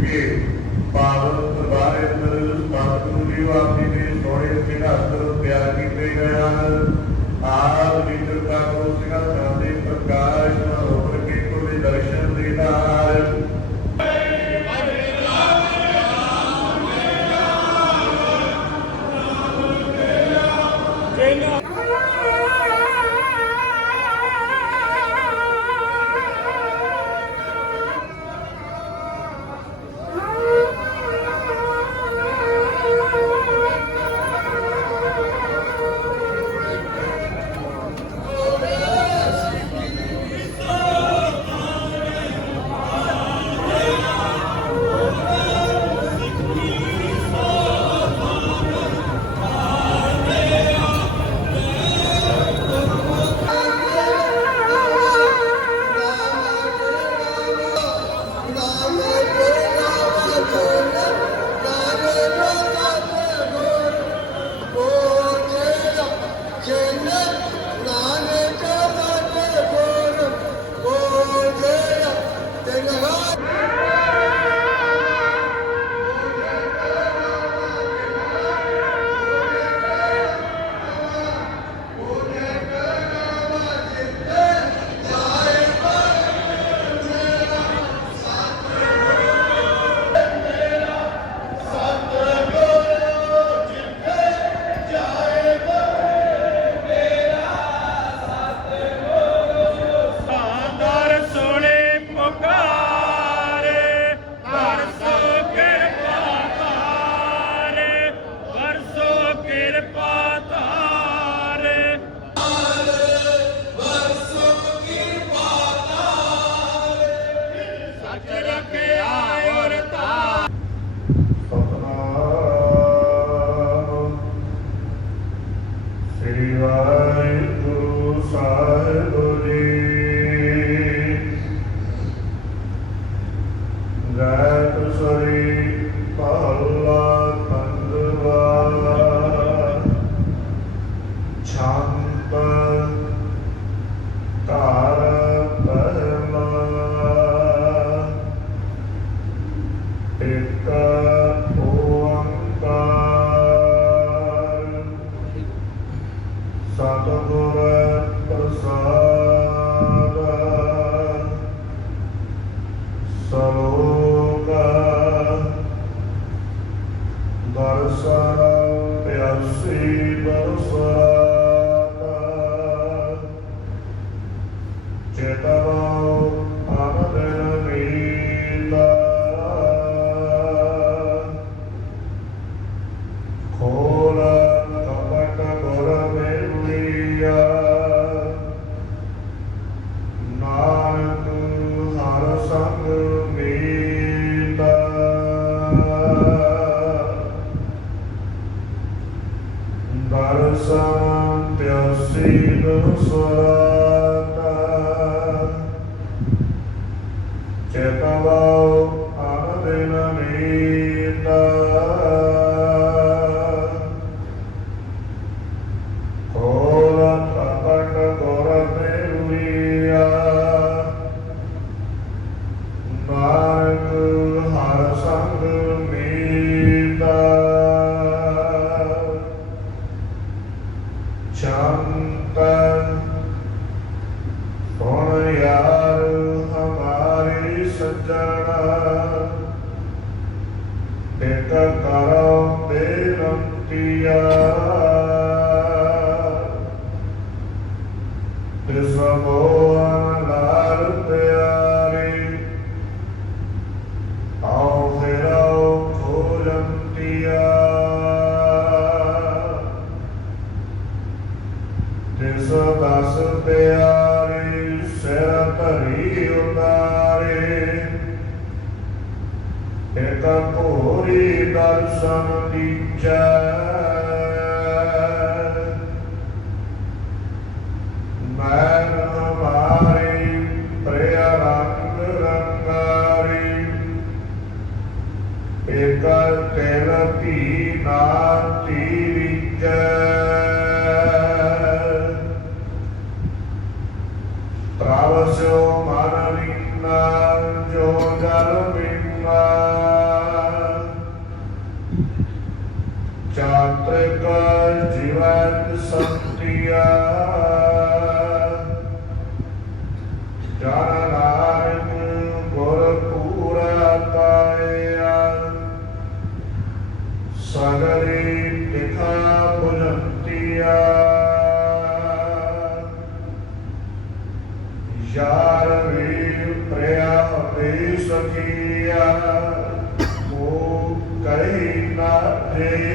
ਕੇ ਭਾਰਤ ਬਾਰੇ ਭਾਰਤ ਨੂੰ ਵੀ ਆਪਣੀ ਦੇ ਸੋਹਣੇ ਸਿਧਾਂਤ ਪਿਆਰ ਕੀਤੇ ਗਏ ਹਨ ਆਪ ਵਿਦਰਤਾ ਕੋ ਸਿਧਾਂਤਾਂ ਦੇ ਪ੍ਰਕਾਸ਼ ਨਾਲ ਉਭਰ ਕੇ ਕੋਈ ਦਰਸ਼ਨ ਦੇਦਾ ਹੈ Yeah. ਗਾਇਤ ਸਰੀ ਪਹਲਾ uh, ਚਾਤ੍ਰਿਕ ਜੀਵਨ ਸੰਤਿਆ ਜਾਨ ਨਾਨਕ ਗੁਰ ਪੂਰਾ ਪਾਇਆ ਸਗਰੇ ਤਿਖਾ ਬੁਲੰਤਿਆ ਯਾਰ ਵੀ ਪ੍ਰਿਆ ਹੋਵੇ ਸਖੀਆ ਉਹ ਕਹੀ ਨਾ ਰੇ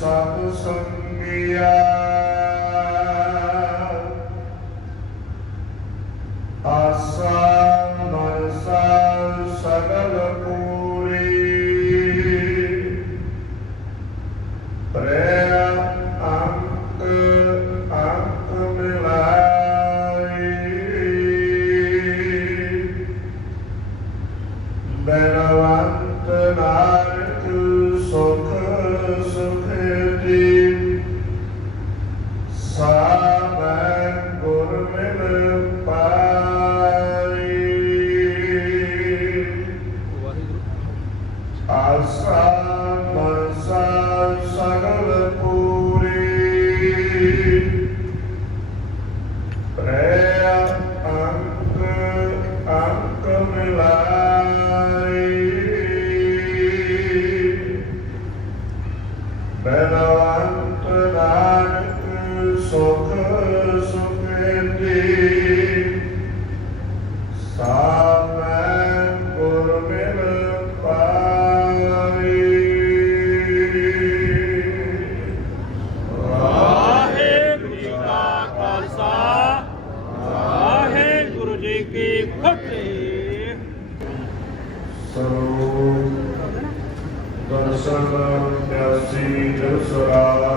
ਸਭ ਸੰਗਿਆ। Sarvam Dasanam Dasi Dasaram